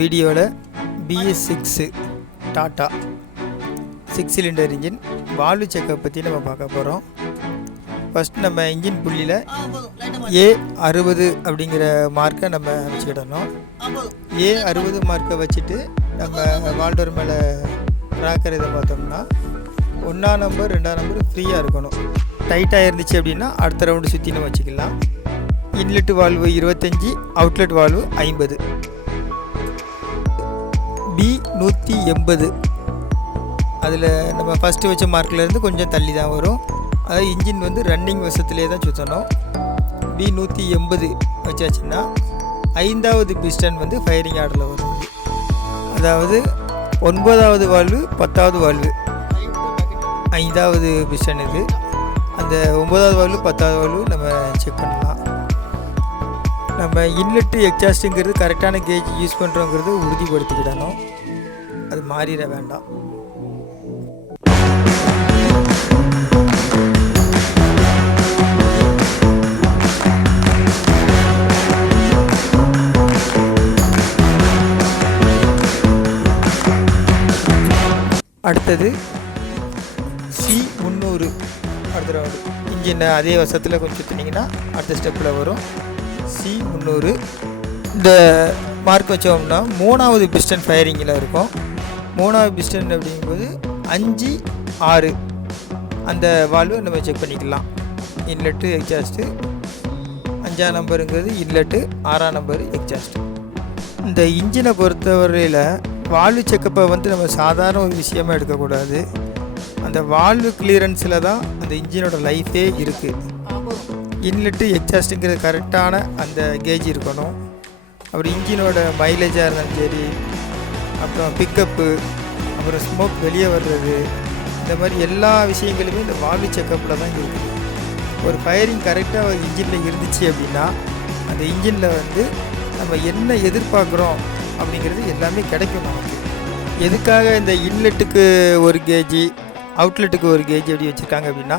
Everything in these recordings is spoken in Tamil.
வீடியோவில் BS6 tata 6 cylinder engine valve checkup பற்றி நம்ம பார்க்க போகிறோம். ஃபஸ்ட் நம்ம இன்ஜின் புள்ளியில் A60 அப்படிங்கிற மார்க்கை நம்ம வச்சுக்கிடணும். A60 மார்க்கை வச்சுட்டு நம்ம வால்டோர் மேலே ராக்கர் இதை பார்த்தோம்னா 1ஆம் நம்பர் 2ஆம் நம்பர் ஃப்ரீயாக இருக்கணும். டைட்டாக இருந்துச்சு அப்படின்னா அடுத்த ரவுண்டு சுற்றி நம்ம வச்சுக்கலாம். Inlet valve 25, outlet valve 50. B180 அதில் நம்ம ஃபஸ்ட்டு வச்ச மார்க்லேருந்து கொஞ்சம் தள்ளி தான் வரும். அதாவது இன்ஜின் வந்து ரன்னிங் வசத்துலேயே தான் சுற்றணும். B180 வச்சாச்சுன்னா 5வது பிஸ்டன் வந்து ஃபயரிங் ஆர்டரில் வரும். அதாவது 9வது வால்வு 10வது வால்வு 5வது பிஸ்டன் இது. அந்த 9வது வால்வு 10வது வால்வு நம்ம செக் பண்ணலாம். நம்ம இன்லெட்டு எக்ஸாஸ்ட்டுங்கிறது கரெக்டான கேஜ் யூஸ் பண்ணுறோங்கிறது உறுதிப்படுத்திக்கிடணும். அது மாறிட வேண்டாம். அடுத்தது C300 அடுத்த ரவுண்டு இன்ஜின் அதே வருஷத்தில் கொஞ்சம் சுற்றினீங்கன்னா அடுத்த ஸ்டெப்பில் வரும். C300 இந்த மார்க் வச்சோம்னா 3வது பிஸ்டன் ஃபயரிங்கில் இருக்கும். 3வது பிஸ்டன் அப்படிங்கும்போது 5, 6 அந்த வால்வு நம்ம செக் பண்ணிக்கலாம். இன்லெட்டு எக்ஸாஸ்ட்டு 5ஆம் நம்பருங்கிறது இன்லெட்டு, 6ஆம் நம்பர் எக்ஸாஸ்ட்டு. இந்த இன்ஜினை பொறுத்தவரையில் வால்வு செக்கப்பை வந்து நம்ம சாதாரண ஒரு விஷயமாக எடுக்கக்கூடாது. அந்த வால்வு கிளியரன்ஸில் தான் அந்த இன்ஜினோட லைஃபே இருக்குது. இன்லெட்டு எக்ஸாஸ்ட்டுங்கிறது கரெக்டான அந்த கேஜ் இருக்கணும். அப்புறம் இன்ஜினோட மைலேஜாக இருந்தாலும் சரி, அப்புறம் பிக்கப்பு, அப்புறம் ஸ்மோக் வெளியே வர்றது, இந்த மாதிரி எல்லா விஷயங்களுமே இந்த வால்வு செக்கப்பில் தான் இருக்குது. ஒரு ஃபயரிங் கரெக்டாக இன்ஜினில் இருந்துச்சு அப்படின்னா அந்த இன்ஜினில் வந்து நம்ம என்ன எதிர்பார்க்குறோம் அப்படிங்கிறது எல்லாமே கிடைக்கும் நமக்கு. எதுக்காக இந்த இன்லெட்டுக்கு ஒரு கேஜி, அவுட்லெட்டுக்கு ஒரு கேஜி எப்படி வச்சுருக்காங்க அப்படின்னா,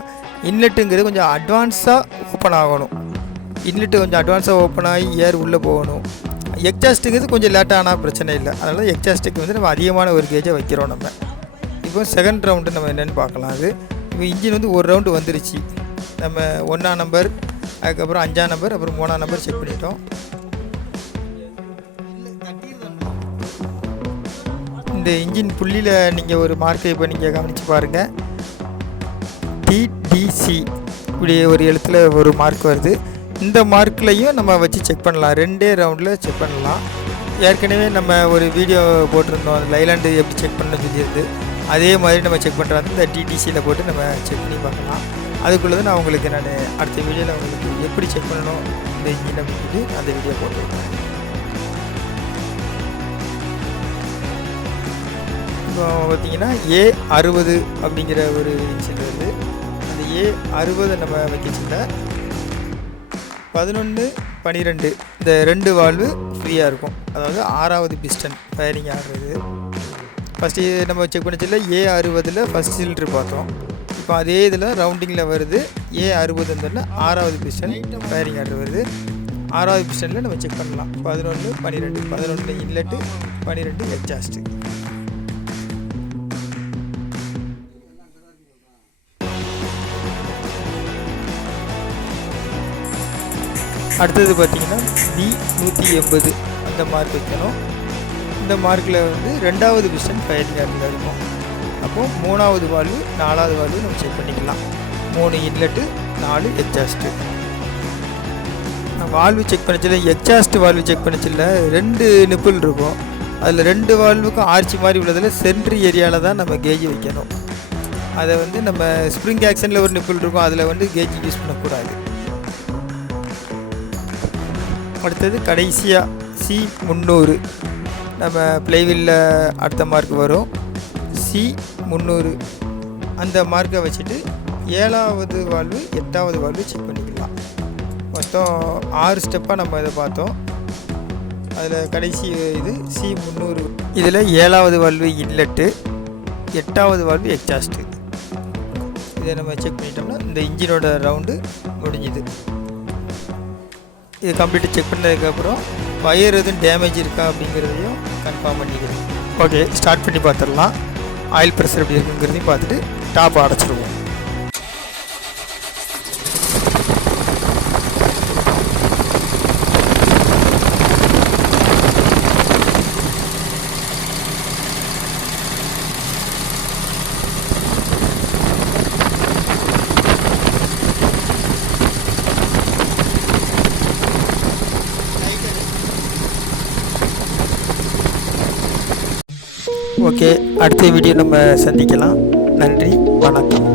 இன்லெட்டுங்கிறது கொஞ்சம் அட்வான்ஸாக ஓப்பன் ஆகணும். இன்லெட்டு கொஞ்சம் அட்வான்ஸாக ஓப்பன் ஆகி ஏர் உள்ளே போகணும். எக்ஸாஸ்ட்டுங்கிறது கொஞ்சம் லேட்டாக ஆனால் பிரச்சனை இல்லை. அதனால் எக்ஸாஸ்ட்டுக்கு வந்து நம்ம அதிகமான ஒரு கேஜை வைக்கிறோம். நம்ம இப்போ செகண்ட் ரவுண்டு நம்ம என்னென்னு பார்க்கலாம். அது இப்போ இன்ஜின் வந்து ஒரு ரவுண்டு வந்துருச்சு. நம்ம 1ஆம் நம்பர், அதுக்கப்புறம் 5ஆம் நம்பர், அப்புறம் 3ஆம் நம்பர் செக் பண்ணிட்டோம். இந்த இன்ஜின் புள்ளியில் நீங்கள் ஒரு மார்க்கை இப்போ நீங்கள் கவனித்து பாருங்கள். TDC இப்படி ஒரு எழுத்தில் ஒரு மார்க் வருது. இந்த மார்க்லையும் நம்ம வச்சு செக் பண்ணலாம். 2 ரவுண்டில் செக் பண்ணலாம். ஏற்கனவே நம்ம ஒரு வீடியோ போட்டிருந்தோம், லைலாண்டு எப்படி செக் பண்ணணும்னு சொல்லியிருந்து. அதே மாதிரி நம்ம செக் பண்ணுறது இந்த TDCயில் போட்டு நம்ம செக் பண்ணி பார்க்கலாம். அதுக்குள்ளே தான் நான் உங்களுக்கு அடுத்த வீடியோவில் உங்களுக்கு எப்படி செக் பண்ணணும் இந்த இன்ஜின் அப்படின்னு சொல்லி அந்த வீடியோ போட்டுருக்கேன். இப்போ பார்த்தீங்கன்னா A60 அப்படிங்கிற ஒரு இன்ஜின் வருது. அந்த A60 நம்ம வைக்கச்சில்ல 11, 12 இந்த 2 வால்வு ஃப்ரீயாக இருக்கும். அதாவது 6வது பிஸ்டன் ஃபயரிங் ஆடுறது. ஃபஸ்ட்டு நம்ம செக் பண்ணிச்சில்ல A60ல் ஃபஸ்ட் சிலிண்டர் பார்த்தோம். இப்போ அதே இதில் ரவுண்டிங்கில் வருது. A60 இருந்தோன்னா 6வது பிஸ்டன் ஃபயரிங் ஆர்டர் வருது. 6வது பிஸ்டனில் நம்ம செக் பண்ணலாம். 11, 12 11 இன்லெட்டு, 12 எக்ஸாஸ்ட்டு. அடுத்தது பார்த்திங்கன்னா B180 அந்த மார்க் வைக்கணும். இந்த மார்க்கில் வந்து 2வது பிஸ்டன் ஃபயரிங் ஆர்டரில் இருக்கும். அப்போது 3வது வால்வு 4வது வால்வு நம்ம செக் பண்ணிக்கலாம். 3 இன்லெட்டு, 4 எக்ஸாஸ்ட்டு. நான் வால்வு செக் பண்ணிச்சில்ல, எக்ஸாஸ்ட்டு வால்வு செக் பண்ணிச்சில்ல 2 நிப்பிள் இருக்கும். அதில் 2 வால்வுக்கும் ஆர்ச்சி மாதிரி உள்ளதில் சென்ட்ரு ஏரியாவில் தான் நம்ம கேஜ் வைக்கணும். அதை வந்து நம்ம ஸ்ப்ரிங் ஆக்ஷனில் ஒரு நிப்பிள் இருக்கும், அதில் வந்து கேஜ் யூஸ் பண்ணக்கூடாது. அடுத்தது கடைசியாக C300 நம்ம ப்ளைவீலில் அடுத்த மார்க் வரும். C300 அந்த மார்க்கை வச்சுட்டு 7வது வால்வு 8வது வால்வு செக் பண்ணிக்கலாம். மொத்தம் 6 ஸ்டெப்பாக நம்ம இதை பார்த்தோம். அதில் கடைசி இது C300. இதில் 7வது வால்வு இன்லெட்டு, 8வது வால்வு எக்ஸாஸ்ட்டு. இதை நம்ம செக் பண்ணிட்டோம்னா இந்த இன்ஜினோட ரவுண்டு முடிஞ்சுது. இது கம்ப்ளீட்டாக செக் பண்ணதுக்கப்புறம் வயர் எதுவும் டேமேஜ் இருக்கா அப்படிங்கிறதையும் கன்ஃபார்ம் பண்ணிக்கிறேன். ஓகே, ஸ்டார்ட் பண்ணி பார்த்துடலாம். ஆயில் ப்ரெஷர் எப்படி இருக்குங்கிறதையும் பார்த்துட்டு டாப் அடைச்சிடுவோம். ஓகே, அடுத்த வீடியோ நம்ம சந்திக்கலாம். நன்றி, வணக்கம்.